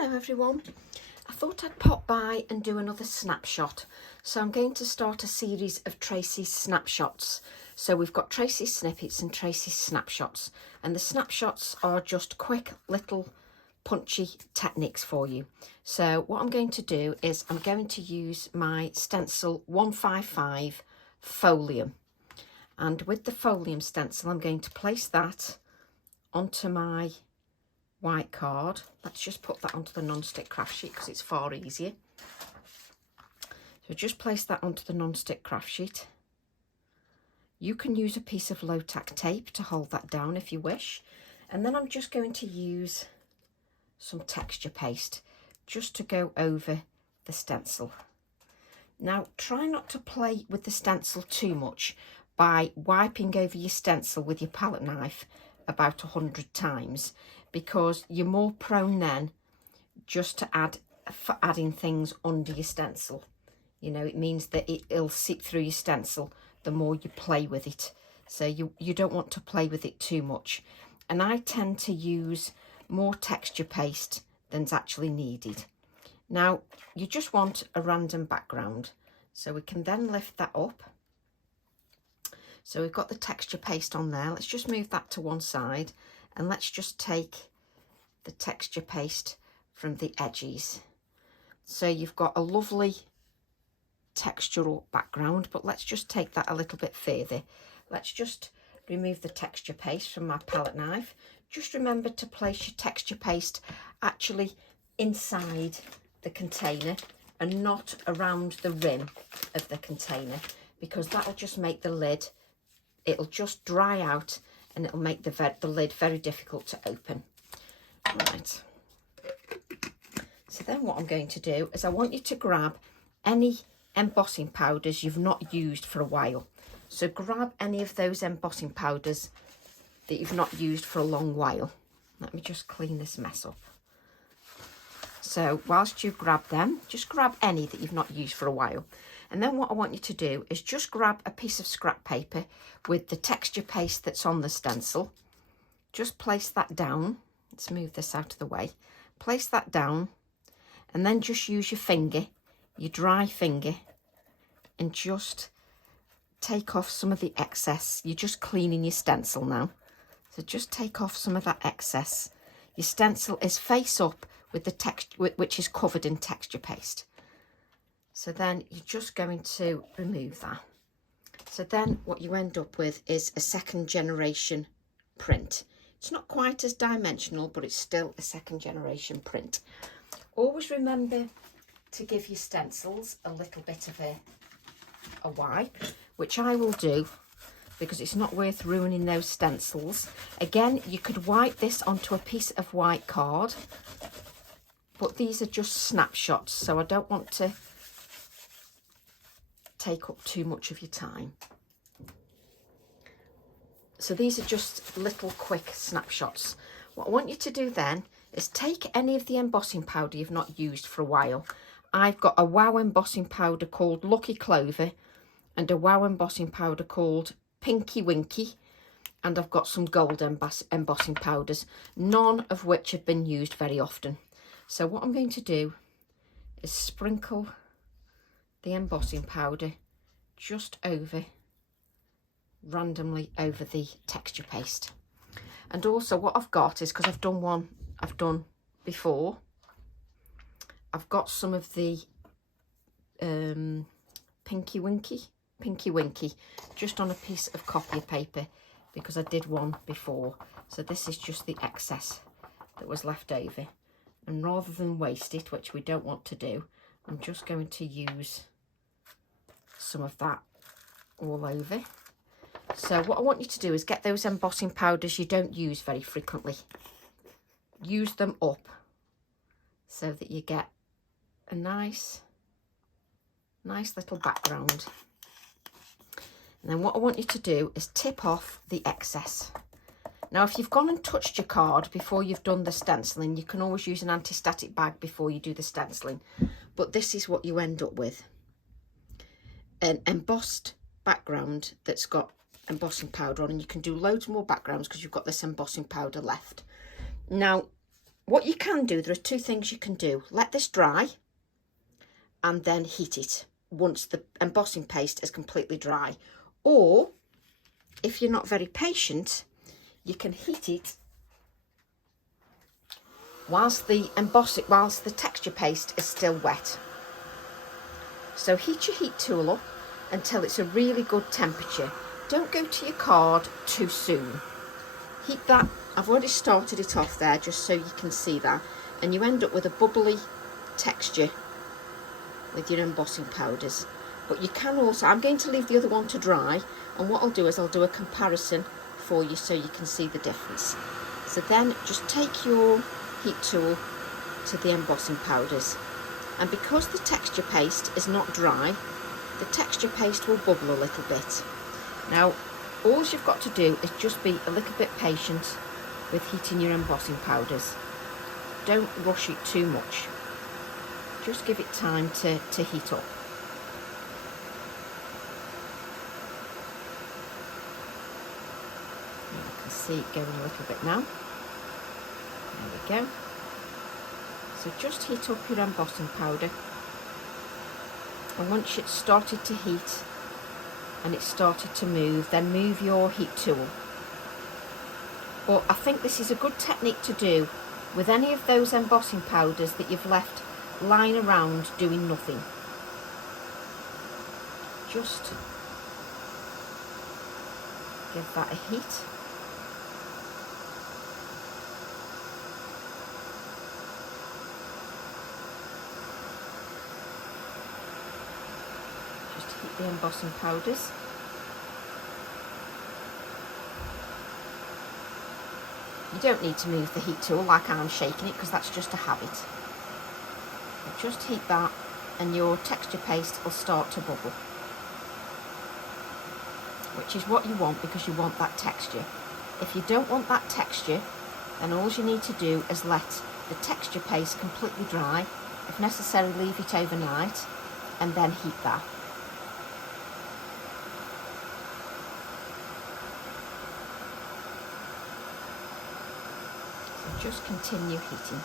Hello everyone. I thought I'd pop by and do another snapshot. So I'm going to start a series of Tracy's snapshots. So we've got Tracy's snippets and Tracy's snapshots. And the snapshots are just quick little punchy techniques for you. So what I'm going to do is I'm going to use my Stencil 155 Folium. And with the Folium stencil, I'm going to place that onto my white card. Let's just put that onto the non-stick craft sheet because it's far easier. So just place that onto the non-stick craft sheet. You can use a piece of low-tack tape to hold that down if you wish. And then I'm just going to use some texture paste just to go over the stencil. Now try not to play with the stencil too much by wiping over your stencil with your palette knife about 100 times, because you're more prone then just to adding things under your stencil. You know, it means that it'll seep through your stencil the more you play with it. So you don't want to play with it too much. And I tend to use more texture paste than's actually needed. Now, you just want a random background. So we can then lift that up. So we've got the texture paste on there. Let's just move that to one side and let's just take the texture paste from the edges. So you've got a lovely textural background, but let's just take that a little bit further. Let's just remove the texture paste from my palette knife. Just remember to place your texture paste actually inside the container and not around the rim of the container, because that'll just make the lid, it'll just dry out and it'll make the lid very difficult to open. Right. So then what I'm going to do is I want you to grab any embossing powders you've not used for a while. So grab any of those embossing powders that you've not used for a long while. Let me just clean this mess up. So whilst you grab them, just grab any that you've not used for a while. And then what I want you to do is just grab a piece of scrap paper with the texture paste that's on the stencil. Just place that down. Let's move this out of the way. Place that down and then just use your finger, your dry finger, and just take off some of the excess. You're just cleaning your stencil now. So just take off some of that excess. Your stencil is face up with the texture, which is covered in texture paste. So then you're just going to remove that. So then what you end up with is a second generation print. It's not quite as dimensional, but it's still a second generation print. Always remember to give your stencils a little bit of a wipe, which I will do because it's not worth ruining those stencils. Again, you could wipe this onto a piece of white card, but these are just snapshots, so I don't want to take up too much of your time. So these are just little quick snapshots. What I want you to do then is take any of the embossing powder you've not used for a while. I've got a Wow embossing powder called Lucky Clover and a Wow embossing powder called Pinky Winky, and I've got some gold embossing powders, none of which have been used very often. So what I'm going to do is sprinkle the embossing powder just randomly over the texture paste. And also what I've got is, because I've done one I've done before, I've got some of the Pinky Winky just on a piece of copy paper, because I did one before. So this is just the excess that was left over, and rather than waste it, which we don't want to do, I'm just going to use some of that all over. So what I want you to do is get those embossing powders you don't use very frequently. Use them up so that you get a nice little background. And then what I want you to do is tip off the excess. Now, if you've gone and touched your card before you've done the stenciling, you can always use an anti-static bag before you do the stenciling. But this is what you end up with. An embossed background that's got embossing powder on, and you can do loads more backgrounds because you've got this embossing powder left. Now, what you can do, there are two things you can do. Let this dry and then heat it once the embossing paste is completely dry. Or if you're not very patient, you can heat it whilst the texture paste is still wet. So heat your heat tool up until it's a really good temperature. Don't go to your card too soon. Heat that. I've already started it off there just so you can see that, and you end up with a bubbly texture with your embossing powders. But you can also, I'm going to leave the other one to dry, and what I'll do is I'll do a comparison for you so you can see the difference. So then just take your heat tool to the embossing powders, and because the texture paste is not dry, the texture paste will bubble a little bit. Now all you've got to do is just be a little bit patient with heating your embossing powders. Don't rush it too much. Just give it time to heat up. You can see it going a little bit now. There we go. So just heat up your embossing powder, and once it's started to heat and it's started to move, then move your heat tool. But I think this is a good technique to do with any of those embossing powders that you've left lying around doing nothing. Just give that a heat. Just heat the embossing powders. You don't need to move the heat tool like I'm shaking it, because that's just a habit. But just heat that and your texture paste will start to bubble, which is what you want because you want that texture. If you don't want that texture, then all you need to do is let the texture paste completely dry, if necessary leave it overnight, and then heat that. Just continue heating.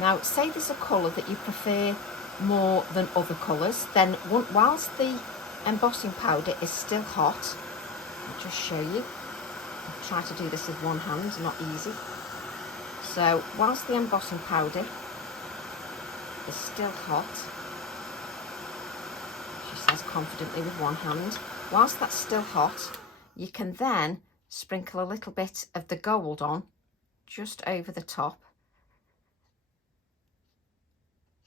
Now say there's a colour that you prefer more than other colours, then whilst the embossing powder is still hot, I'll just show you. I'll try to do this with one hand, not easy. So whilst the embossing powder is still hot, she says confidently with one hand, whilst that's still hot, you can then sprinkle a little bit of the gold on just over the top.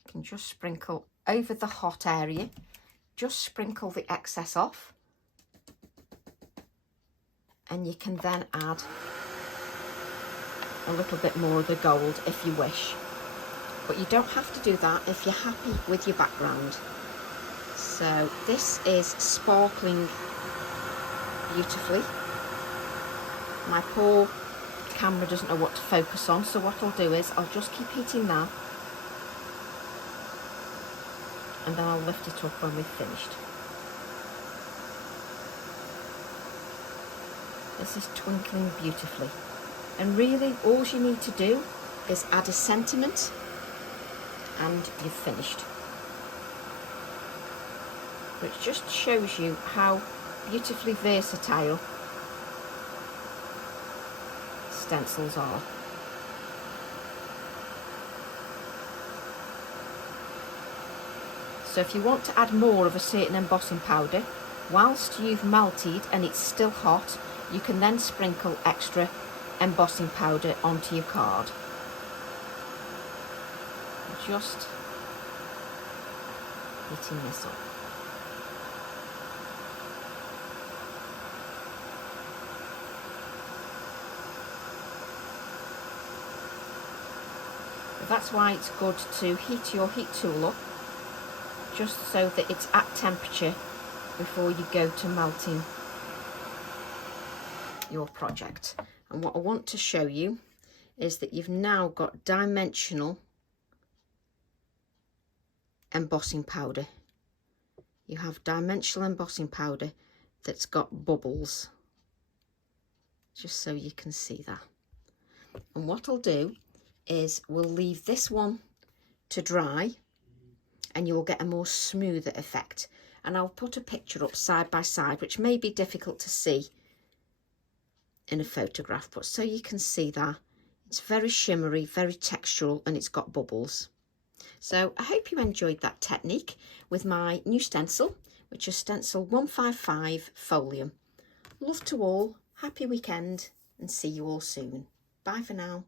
You can just sprinkle over the hot area, just sprinkle the excess off, and you can then add a little bit more of the gold if you wish, but you don't have to do that if you're happy with your background. So this is sparkling beautifully. My poor camera doesn't know what to focus on, so what I'll do is I'll just keep heating that, and then I'll lift it up when we've finished. This is twinkling beautifully, and really all you need to do is add a sentiment and you've finished. Which just shows you how beautifully versatile stencils are. So if you want to add more of a certain embossing powder, whilst you've melted and it's still hot, you can then sprinkle extra embossing powder onto your card. Just heating this up. That's why it's good to heat your heat tool up, just so that it's at temperature before you go to melting your project. And what I want to show you is that you've now got dimensional embossing powder. You have dimensional embossing powder that's got bubbles. just so you can see that. And what I'll do is we'll leave this one to dry and you'll get a more smoother effect. And I'll put a picture up side by side, which may be difficult to see in a photograph, but so you can see that it's very shimmery, very textural, and it's got bubbles. So I hope you enjoyed that technique with my new stencil, which is Stencil 155 Folium. Love to all, happy weekend, and see you all soon. Bye for now.